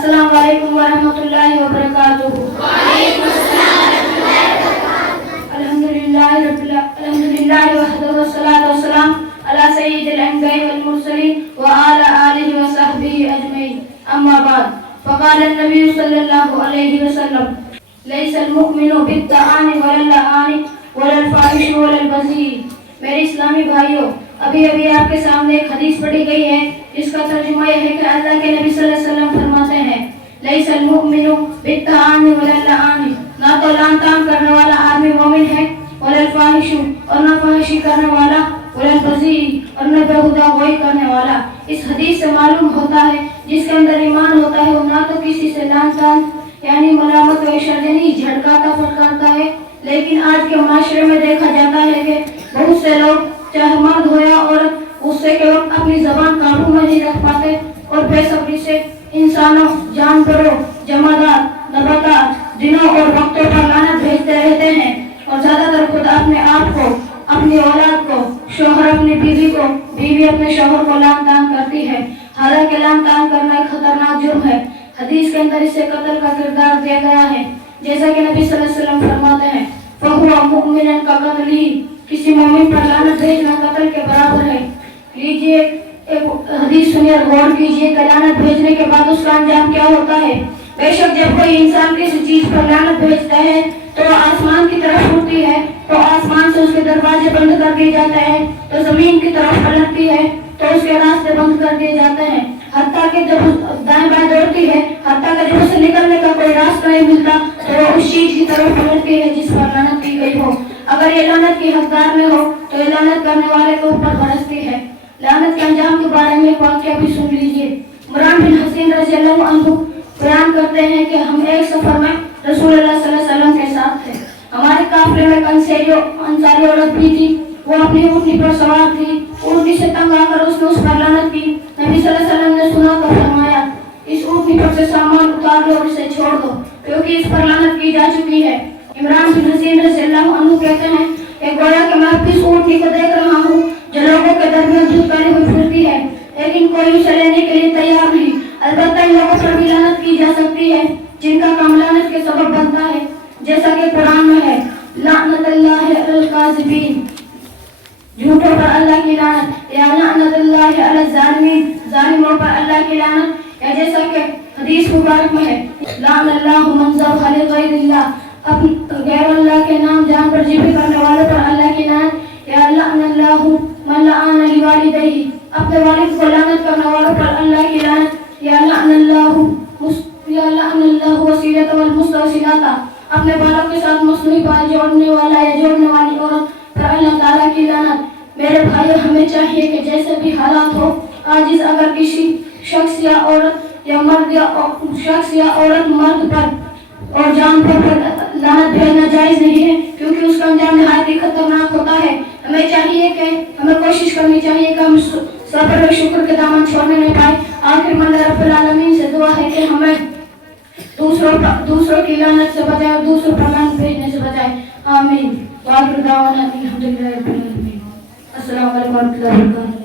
السلام علیکم ورحمۃ اللہ وبرکاتہ۔ الحمدللہ وحدہ والصلاۃ والسلام علی سید الانبیاء والمرسلین وعلی آلہ وصحبہ اجمعین، اما بعد، فقال النبی صلی اللہ علیہ وسلم: لیس المؤمن بالطعان ولا اللعان ولا الفاحش ولا البذیء۔ میرے اسلامی بھائیوں، ابھی آپ کے سامنے ایک حدیث پڑھی گئی ہے جس کا ترجمہ یہ ہے کہ اللہ کے نبی صلی اللہ علیہ وسلم فرماتے ہیں: لیس المؤمن بالطعان ولا اللعان، نہ تو لعن طعن کرنے والا آدمی مومن ہے، ولا الفاحش، اور نہ فحاشی کرنے والا، ولا البذیء، اور نہ بیہودہ گوئی کرنے والا۔ اس حدیث سے معلوم ہوتا ہے جس کے اندر ایمان ہوتا ہے وہ نہ تو کسی سے لعن طعن یعنی ملامت و شرجنی جھڑکاتا پھٹکارتا ہے، لیکن آج کے معاشرے میں دیکھا جاتا ہے کہ بہت سے لوگ چاہے مرد ہو یا عورت غصے کے وقت اپنی زبان قابو میں نہیں رکھ پاتے اور بے صبری سے انسانوں، جانوروں، جمادات، نباتات، دنوں اور وقتوں پر لعنت بھیجتے رہتے ہیں، اور زیادہ تر خود اپنے آپ کو، اپنی اولاد کو، شوہر اپنی بیوی کو، بیوی اپنے شوہر کو لعن طعن کرتی ہے، حالانکہ لعن طعن کرنا ایک خطرناک جرم ہے۔ حدیث کے اندر اسے قتل کا کردار دیا گیا ہے، جیسا کہ نبی صلی اللہ علیہ وسلم فرماتے ہیں: فَهُوَ مُؤْمِنًا كَقَتْلِهِ، کسی مومن پر لعنت بھیجنا قتل کے برابر ہے۔ لیجیے ایک حدیث سنیے اور غور کیجیے کہ لعنت بھیجنے کے بعد اس کا انجام کیا ہوتا ہے۔ بے شک جب کوئی انسان کسی چیز پر لعنت بھیجتا ہے تو وہ آسمان کی طرف اڑتی ہے تو آسمان سے اس کے دروازے بند کر دیے جاتے ہیں، تو زمین کی طرف پلٹتی ہے تو اس کے راستے بند کر دیے جاتے ہیں، حتیٰ کہ جب دائیں بائیں دوڑتی ہے، حتیٰ کہ جب اسے نکلنے کا کوئی راستہ نہیں ملتا تو وہ اس چیز کی طرف پلٹتی ہے جس پر لعنت کی گئی ہو۔ اگر یہ لعنت کی حقدار میں ہو تو یہ لعنت کرنے والے کے اوپر برستی ہے۔ لعنت کے انجام کے بارے میں ایک واقعہ بھی سن لیجیے۔ عمران بن حسین رضی اللہ عنہ بیان کرتے ہیں کہ ہم ایک سفر میں رسول اللہ صلی اللہ علیہ وسلم کے ساتھ تھے۔ ہمارے قافلے میں ایک انصاری عورت بھی تھی، وہ اپنی اونٹنی پر سوار تھی، اونٹنی سے تنگ آ کر اس نے اس پر لعنت کی۔ نبی صلی اللہ علیہ وسلم نے سنا تو فرمایا: اس اونٹنی پر سے سامان اتار لو اور اسے چھوڑ دو، کیونکہ اس پر لعنت کی جا چکی ہے۔ عمران بن حسین رضی اللہ عنہ کہتے ہیں کہ گویا کہ میں اس اونٹنی کو دیکھ رہا ہوں جو لوگوں کے درمیان دھتکاری ہوئی پھرتی ہے، لیکن کوئی اسے لینے کے لیے تیار نہیں۔ البتہ ان لوگوں پر بھی لعنت کی جا سکتی ہے جن کا کام لعنت کے سبب بنتا ہے، جیسا کہ قرآن میں ہے: لعنت اللہ علی الکاذبین، جھوٹوں پر اللہ کی لعنت، یا لعنت اللہ علی الظالمین، ظالموں پر اللہ کی لعنت، یا جیسا کہ حدیث مبارک میں ہے: لعن اللہ من ذبح لغیر اللہ، غیر اللہ کے نام جان پر ذبح کرنے والوں پر اللہ کی لعنت، یا لعن اللہ من لعن لوالدیہ، اپنے والد کو لعنت کرنے والوں پر اللہ کی لعنت، یا لعن اللہ وسیلۃ والمستوصلات، اپنے بالوں کے ساتھ مصنوعی بال جوڑنے والا یا جوڑنے والی عورت پر اللہ تعالیٰ کی لعنت۔ میرے بھائیو، ہمیں چاہیے کہ جیسے بھی حالات ہو، عاجز اگر کسی شخص یا عورت مرد پر اور جانور پر لعنت بھیجنا جائز نہیں ہے، کیونکہ اس کا انجام نہایت ہی خطرناک ہوتا ہے۔ ہمیں چاہیے کہ ہمیں کوشش کرنی چاہیے کہ ہم صبر و شکر کے دامن چھوڑنے نہیں پائے۔ آخر میں رب العالمین سے دعا ہے کہ ہمیں دوسروں کی لعنت سے بچائے اور دوسروں پر لعنت بھیجنے سے بچائے، آمین۔ وآخر دعوانا الحمدللہ رب العالمین۔ السلام علیکم ورحمۃ اللہ وبرکاتہ۔